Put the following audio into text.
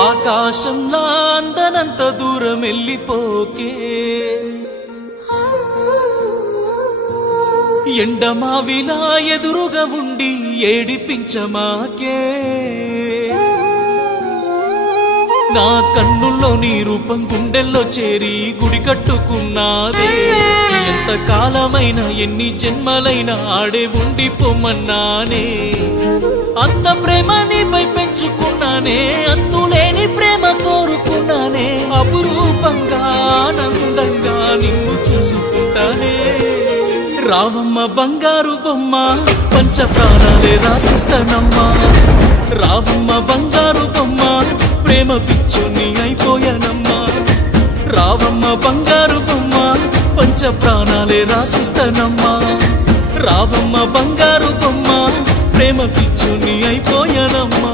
ఆకాశంలా అందనంత దూరం వెళ్ళిపోకే ఎండమావిలా ఎదురుగా ఉండి ఏడిపించమాకే నా కన్నుల్లో నీ రూపం గుండెల్లో చేరి గుడి కట్టుకున్నాదే ఎంత కాలమైనా ఎన్ని జన్మలైనా ఆడే ఉండిపోమన్నానే అంత ప్రేమ నీపై పెంచుకున్నానే అంతులేని ప్రేమ కోరుకున్నానే అపురూపంగా ఆనందంగా నిన్ను చూసుకుంటానే రావమ్మ బంగారు బొమ్మ పంచ ప్రాణాలే రాసిస్తానమ్మా రావమ్మ బంగారు బొమ్మ ప్రేమ పిచ్చుని అయిపోయానమ్మా రావమ్మ బంగారు బొమ్మ పంచ ప్రాణాలే రాసిస్తానమ్మా రావమ్మ బంగారు బొమ్మ ప్రేమ పిచ్చుని అయిపోయానమ్మా